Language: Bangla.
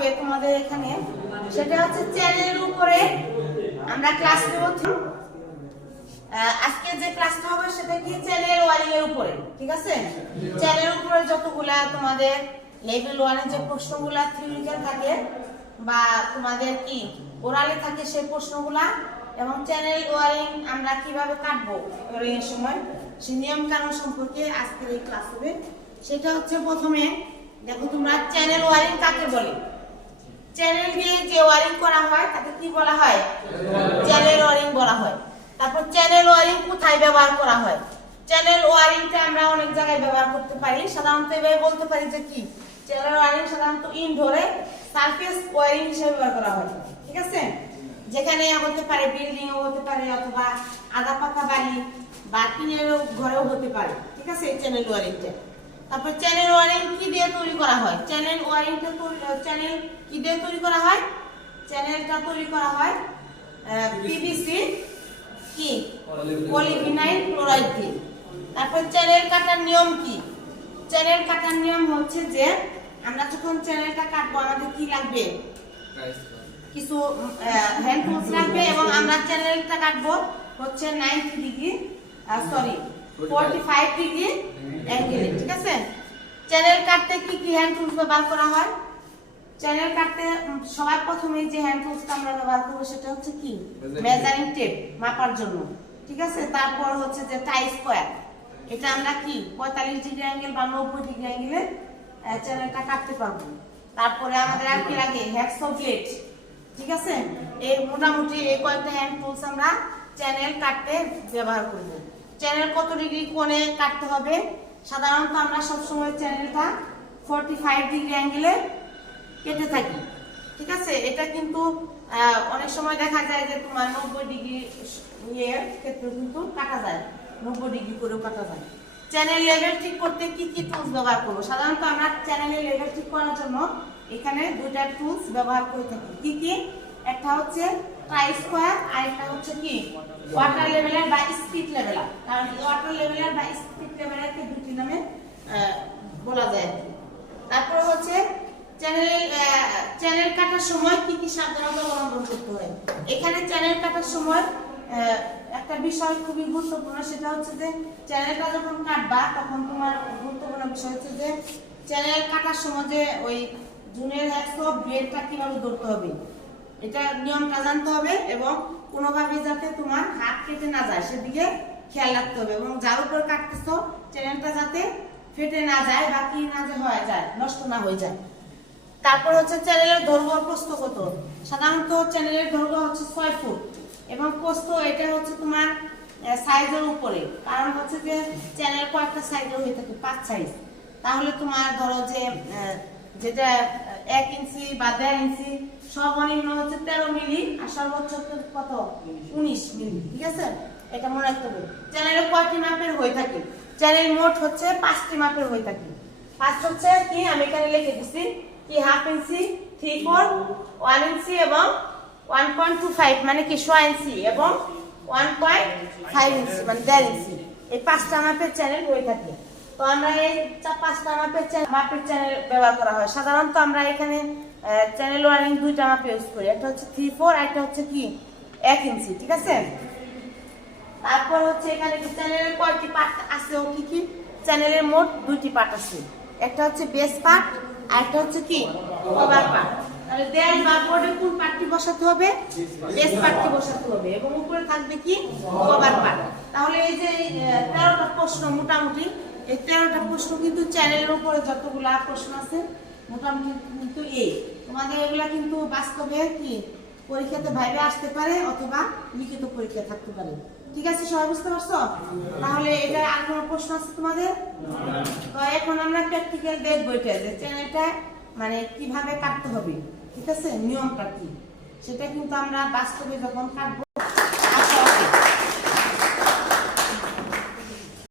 হবে তোমাদের এখানে, সেটা হচ্ছে চ্যানেলের উপরে আমরা ক্লাস নেব। আজকে যে ক্লাসটা হবে সেটা কি চ্যানেল ওয়ারিং এর উপরে, ঠিক আছে? চ্যানেলের উপরে যতগুলা তোমাদের লেভেল 1 এর যে প্রশ্নগুলা থিওরিক্যাল থাকে বা তোমাদের কি ওরালে থাকে সেই প্রশ্নগুলা, এবং চ্যানেল ওয়ারিং আমরা কিভাবে কাটবো ওয়ারিং এর সময় সেই নিয়ম কানুন সম্পর্কে আজকের এই ক্লাস হবে। সেটা হচ্ছে প্রথমে দেখো তোমরা চ্যানেল ওয়ারিং কাকে বলে। চ্যানেল দিয়ে যে ওয়ারিং করা হয় তাকে কি বলা হয়? চ্যানেল ওয়ারিং বলা হয়। তারপর চ্যানেল ওয়ারিং কোথায় ব্যবহার করা হয়? চ্যানেল ওয়ারিংটা আমরা অনেক জায়গায় ব্যবহার করতে পারি। সাধারণত এভাবে বলতে পারি যে কি চ্যানেল ওয়ারিং সাধারণত ইনডোরে সারফেস ওয়ারিং হিসেবে ব্যবহার করা হয়, ঠিক আছে? যেখানে হতে পারে বিল্ডিং ও হতে পারে, অথবা আধা পাকা বাড়ি বা টিনের ঘরেও হতে পারে, ঠিক আছে? এই চ্যানেল ওয়ারিংটা। তারপর চ্যানেল ওয়ারিং কি দিয়ে তৈরি করা হয়? চ্যানেল ওয়ারিংটা চ্যানেল কি দিয়ে তৈরি করা হয়? চ্যানেলটা তৈরি করা হয় পিভিসি কি পলিভিনাইল ক্লোরাইড দিয়ে। তারপর চ্যানেল কাটার নিয়ম কি? চ্যানেল কাটার নিয়ম হচ্ছে যে আমরা যখন চ্যানেলটা কাটবো আমাদের কি লাগবে? কিছু হ্যান্ড টুলস লাগবে, এবং আমরা চ্যানেলটা কাটবো হচ্ছে 90 ডিগ্রি 45 ডিগ্রি অ্যাঙ্গেলে, ঠিক আছে? চ্যানেল কাটতে কি কি হ্যান্ড টুলস ব্যবহার করা হয়? চ্যানেল কাটতে সবার প্রথমে যে হ্যান্ড টুলসটা আমরা ব্যবহার করব সেটা হচ্ছে কি মেজারিং টেপ মাপার জন্য, ঠিক আছে? তারপর হচ্ছে যে টাই স্কয়ার, এটা আমরা কি 45 ডিগ্রি অ্যাঙ্গেল বা 90 ডিগ্রি অ্যাঙ্গেলে চ্যানেলটা কাটতে পারবো। তারপরে আমাদের আর কি লাগে? হ্যাকসো ব্লেড, ঠিক আছে? এই মোটামুটি এই কয়েকটা হ্যান্ড টুলস আমরা চ্যানেল কাটতে ব্যবহার করব। চ্যানেল কত ডিগ্রি কোণে কাটতে হবে? সাধারণত আমরা সবসময় চ্যানেলটা 45 ডিগ্রি অ্যাঙ্গেলে কেটে থাকি, ঠিক আছে? এটা কিন্তু অনেক সময় দেখা যায় যে তোমার 90 ডিগ্রি ক্ষেত্রে কিন্তু কাটা যায়, 90 ডিগ্রি করেও কাটা যায়। চ্যানেল লেভেল ঠিক করতে কি কি টুলস ব্যবহার করব? সাধারণত আমরা চ্যানেলের লেভেল ঠিক করার জন্য এখানে দুইটা টুলস ব্যবহার করে থাকি। কি কি? একটা হচ্ছে ট্রাই স্কয়ার, আর একটা হচ্ছে কি ওয়াটার লেভেলার বা স্পিড লেভেলার। কারণ ওয়াটার লেভেলার বা স্পিড লেভেলারকে দুটি নামে বলা যায়। তারপর হচ্ছে চ্যানেল কাটার সময় কি কি সাবধানতা অবলম্বন করতে হয়? এখানে চ্যানেল কাটার সময় একটা বিষয় খুবই গুরুত্বপূর্ণ, সেটা হচ্ছে যে চ্যানেলটা যখন কাটবা তখন তোমার গুরুত্বপূর্ণ বিষয় হচ্ছে যে চ্যানেল কাটার সময় যে ওই জুনের হ্যাকসো ব্লেডটা কিভাবে ধরতে হবে, এটা নিয়মটা জানতে হবে, এবং কোনোভাবে যাতে তোমার হাত কেটে না যায় সেদিকে খেয়াল রাখতে হবে, এবং যার উপর কাটতেছো চ্যানেলটা যাতে ফেটে না যায় বা কি না হয়ে যায়, নষ্ট না হয়ে যায়। তারপর হচ্ছে চ্যানেলের দৈর্ঘ্য প্রস্থ কত? সাধারণত চ্যানেলের দৈর্ঘ্য হচ্ছে 6 ফুট, এবং প্রস্থ এটা হচ্ছে তোমার সাইজের উপরে। কারণ হচ্ছে যে চ্যানেল কয়েকটা সাইজের হয়ে থাকে, 5 সাইজ। তাহলে তোমার ধরো যে যেটা 1 ইঞ্চি বা 1.5 ইঞ্চি, সর্বনিম্ন হচ্ছে 13 মিলি, আর সর্বোচ্চ কত 19 মিলি, ঠিক আছে? এটা মনে রাখতে হবে। চ্যানেলে কয়টি মাপের হয়ে থাকে? চ্যানেল মোট হচ্ছে 5টি মাপের হয়ে থাকে। ফার্স্ট হচ্ছে কি আমি এখানে লিখে দিচ্ছি কি 1/2 ইঞ্চি, 3/4, 1 ইঞ্চি এবং 1.25 মানে কি 1/4 ইঞ্চি, এবং 1.5 ইঞ্চি মানে 1.5 ইঞ্চি। এই 5টা মাপের চ্যানেল হয়ে থাকে। তো আমরা এই 5টা মাপের চ্যানেল ব্যবহার করা হয়। সাধারণত আমরা এখানে চ্যানেল ওয়ারিং দুইটা মাপ ইউজ করি, একটা হচ্ছে 3/4 আর একটা হচ্ছে কি 1 ইঞ্চি, ঠিক আছে? তারপর হচ্ছে এখানে কি চ্যানেলের কয়টি পার্ট আছে ও কি কি? চ্যানেলের মোট 2টি পার্ট আছে, একটা হচ্ছে বেস পার্ট আর একটা হচ্ছে কি কভার পার্ট। তাহলে দেয়াল বা বোর্ডে কোন পার্টটি বসাতে হবে? বেস পার্টটি বসাতে হবে, এবং উপরে থাকবে কি কভার পার্ট। তাহলে এই যে 13টা প্রশ্ন, মোটামুটি এই 13টা প্রশ্ন কিন্তু চ্যানেলের উপরে যতগুলা প্রশ্ন আছে মোটামুটি কিন্তু তোমাদের এগুলা কিন্তু বাস্তবে কি পরীক্ষাতে ভাইবে আসতে পারে, অথবা লিখিত পরীক্ষা থাকতে পারে, ঠিক আছে? সবাই বুঝতে পারছো? তাহলে এটা আর কোনো প্রশ্ন আছে তোমাদের? তো এখন আমরা প্র্যাকটিক্যাল দেখবো এটা যে চ্যানেলটা মানে কিভাবে কাটতে হবে, ঠিক আছে? নিয়মটা কি সেটা কিন্তু আমরা বাস্তবে যখন কাটবো